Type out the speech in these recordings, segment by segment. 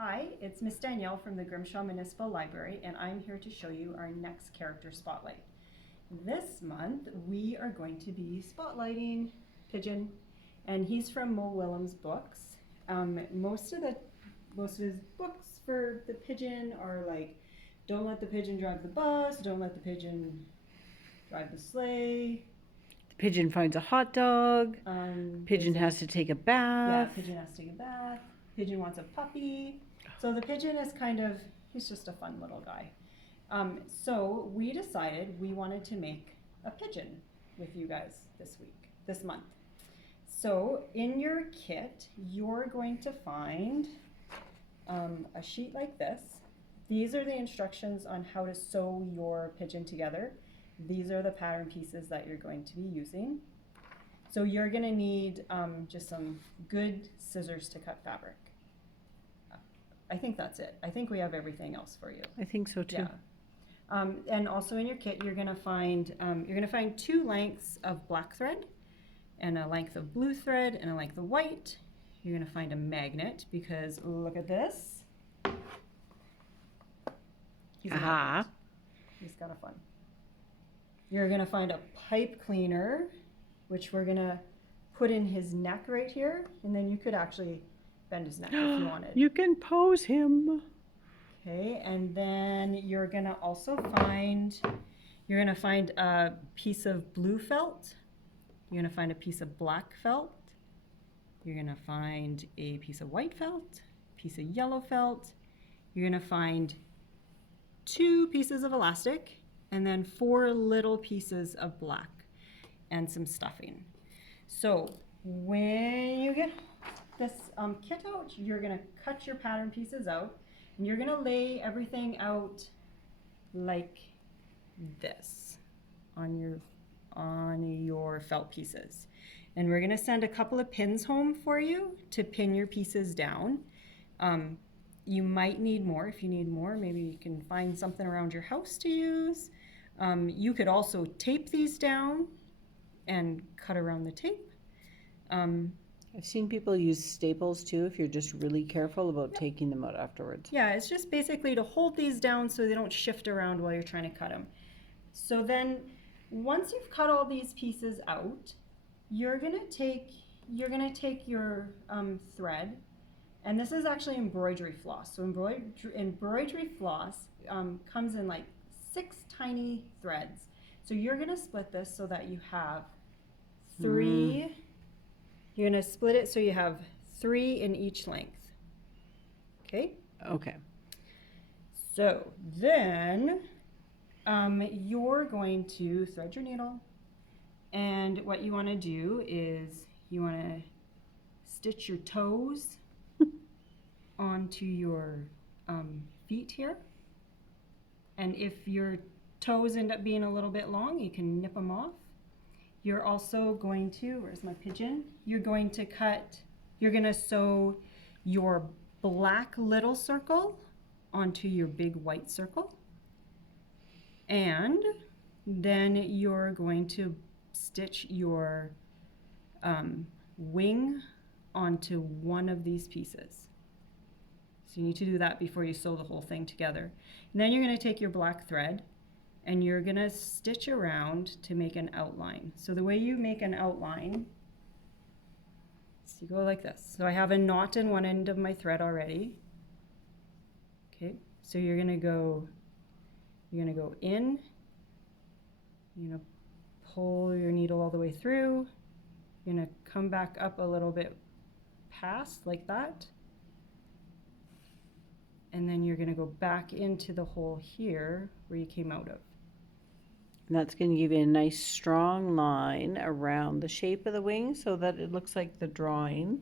Hi, it's Miss Danielle from the Grimshaw Municipal Library, and I'm here to show you our next character spotlight. This month, we are going to be spotlighting Pigeon, and he's from Mo Willems books. Most of his books for the Pigeon are like, don't let the pigeon drive the bus, don't let the pigeon drive the sleigh. The pigeon finds a hot dog. Pigeon has to take a bath. Yeah, pigeon has to take a bath. Pigeon wants a puppy. So the pigeon is he's just a fun little guy. So we decided we wanted to make a pigeon with you guys this month. So in your kit, you're going to find a sheet like this. These are the instructions on how to sew your pigeon together. These are the pattern pieces that you're going to be using. So you're gonna need just some good scissors to cut fabric. I think that's it. I think we have everything else for you. I think so too. Yeah. And also in your kit, you're gonna find 2 lengths of black thread, and a length of blue thread, and a length of white. You're gonna find a magnet because look at this. He's Aha. He's kind of fun. You're gonna find a pipe cleaner, which we're gonna put in his neck right here, and then you could actually bend his neck if you wanted. You can pose him. Okay, and then you're gonna find a piece of blue felt. You're gonna find a piece of black felt. You're gonna find a piece of white felt, piece of yellow felt. You're gonna find 2 pieces of elastic, and then 4 little pieces of black and some stuffing. So when you get this kit out, you're gonna cut your pattern pieces out, and you're gonna lay everything out like this on your felt pieces. And we're gonna send a couple of pins home for you to pin your pieces down. You might need more. If you need more, maybe you can find something around your house to use. You could also tape these down and cut around the tape. I've seen people use staples too if you're just really careful about taking them out afterwards. Yeah, it's just basically to hold these down so they don't shift around while you're trying to cut them. So then once you've cut all these pieces out, you're gonna take your thread, and this is actually embroidery floss. So embroidery floss comes in like 6 tiny threads. So you're gonna split this so that you have 3. You're gonna split it so you have 3 in each length. Okay? Okay. So then you're going to thread your needle, and what you wanna do is you wanna stitch your toes onto your feet here. And if your toes end up being a little bit long, you can nip them off. You're also going to, where's my pigeon? You're going to sew your black little circle onto your big white circle. And then you're going to stitch your wing onto one of these pieces. So you need to do that before you sew the whole thing together. And then you're going to take your black thread and you're going to stitch around to make an outline. So the way you make an outline is you go like this. So I have a knot in one end of my thread already. Okay, so you're going to go in, you're going to pull your needle all the way through, you're going to come back up a little bit past like that. And then you're going to go back into the hole here where you came out of. And that's going to give you a nice strong line around the shape of the wing so that it looks like the drawing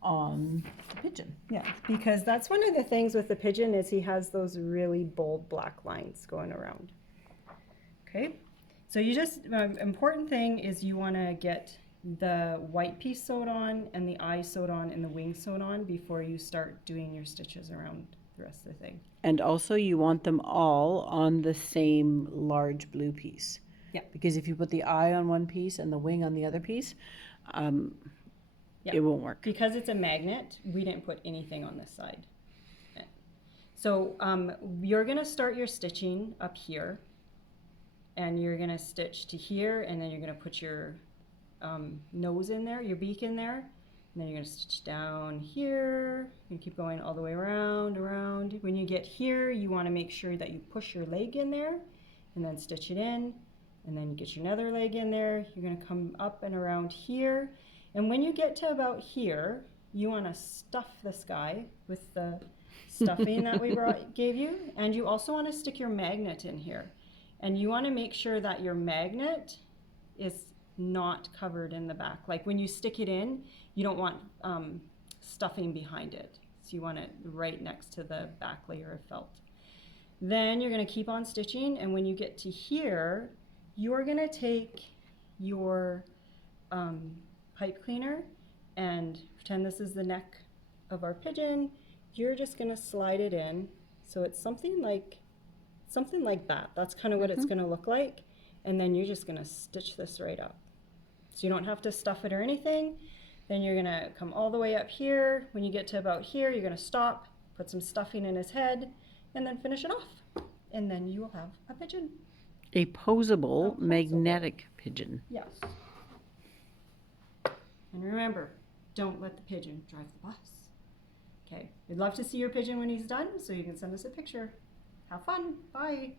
on the pigeon. Yeah, because that's one of the things with the pigeon is he has those really bold black lines going around. Okay, so you just, important thing is you want to get the white piece sewed on and the eye sewed on and the wing sewed on before you start doing your stitches around the rest of the thing. And also you want them all on the same large blue piece. Yeah. Because if you put the eye on one piece and the wing on the other piece, it won't work. Because it's a magnet, we didn't put anything on this side. So you're gonna start your stitching up here, and you're gonna stitch to here, and then you're gonna put your nose in there, your beak in there, and then you're gonna stitch down here. You keep going all the way around, around. When you get here, you wanna make sure that you push your leg in there, and then stitch it in, and then you get your other leg in there. You're gonna come up and around here, and when you get to about here, you wanna stuff this guy with the stuffing that we gave you, and you also wanna stick your magnet in here. And you wanna make sure that your magnet is not covered in the back. Like when you stick it in, you don't want stuffing behind it. So you want it right next to the back layer of felt. Then you're gonna keep on stitching, and when you get to here, you're gonna take your pipe cleaner and pretend this is the neck of our pigeon. You're just gonna slide it in. So it's something like that. That's kind of what it's gonna look like. And then you're just gonna stitch this right up. So you don't have to stuff it or anything. Then you're gonna come all the way up here. When you get to about here, you're gonna stop, put some stuffing in his head, and then finish it off. And then you will have a pigeon. A posable magnetic pigeon. Yes. And remember, don't let the pigeon drive the bus. Okay, we'd love to see your pigeon when he's done, so you can send us a picture. Have fun. Bye.